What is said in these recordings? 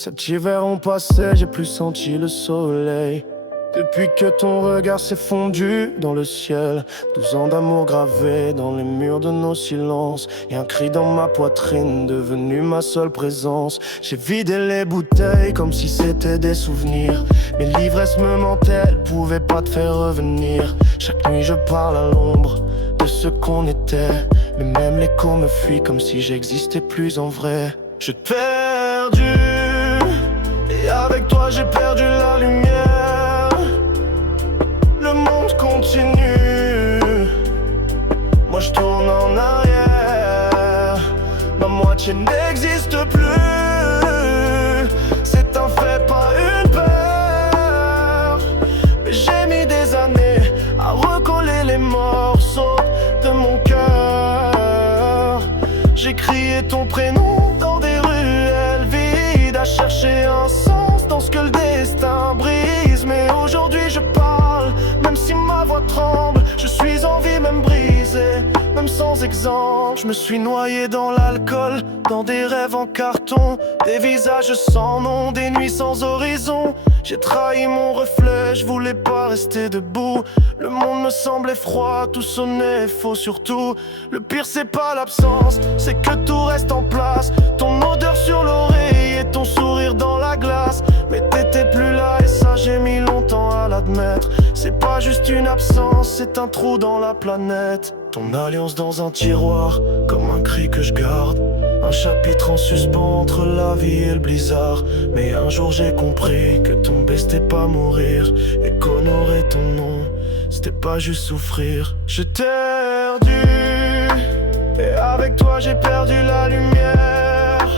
Cet hiver ont passé, j'ai plus senti le soleil. Depuis que ton regard s'est fondu dans le ciel, 12 ans d'amour gravés dans les murs de nos silences, et un cri dans ma poitrine devenu ma seule présence. J'ai vidé les bouteilles comme si c'était des souvenirs, mais l'ivresse me mentait, elle pouvait pas te faire revenir. Chaque nuit je parle à l'ombre de ce qu'on était, mais même l'écho me fuit comme si j'existais plus en vrai. Je t'ai perdu, et avec toi j'ai perdu la lumière. Le monde continue, moi je tourne en arrière. Ma moitié n'existe plus, c'est un fait, pas une peur. Mais j'ai mis des années à recoller les morceaux de mon cœur. J'ai crié ton prénom dans des ruelles vides, à chercher un sens dans ce que le destin brise. Mais aujourd'hui je parle, même si ma voix tremble. Je suis en vie même brisée, même sans exemple. Je me suis noyé dans l'alcool, dans des rêves en carton, des visages sans nom, des nuits sans horizon. J'ai trahi mon reflet, je voulais pas rester debout. Le monde me semblait froid, tout sonnait faux surtout. Le pire c'est pas l'absence, c'est que tout reste en place. Ton odeur sur l'oreille et ton sourire dans la glace. Mais t'étais plus là et ça j'ai mis longtemps à l'admettre. C'est pas juste une absence, c'est un trou dans la planète. Ton alliance dans un tiroir, comme un cri que je garde. Un chapitre en suspens entre la vie et le blizzard. Mais un jour j'ai compris que tomber c'était pas mourir, et qu'honorer ton nom c'était pas juste souffrir. Je t'ai perdu, et avec toi j'ai perdu la lumière.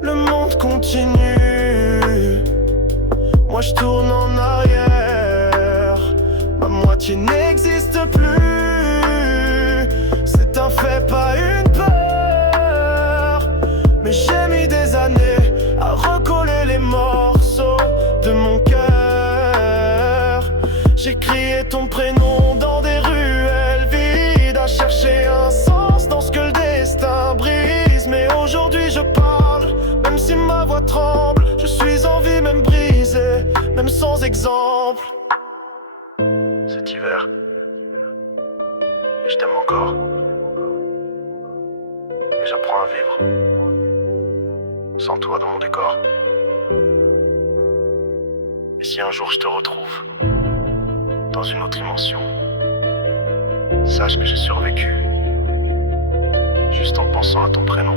Le monde continue, moi je tourne en arrière. Ma moitié n'existe plus, c'est un fait, pas une peur. Mais j'ai mis des années à recoller les morceaux de mon cœur. J'ai crié ton prénom dans des ruelles vides, à chercher un sens dans ce que le destin brise. Mais aujourd'hui je parle, même si ma voix tremble. Je suis en vie même brisée, même sans exemple. Cet hiver, je t'aime encore, mais j'apprends à vivre sans toi dans mon décor. Et si un jour je te retrouve dans une autre dimension, sache que j'ai survécu juste en pensant à ton prénom.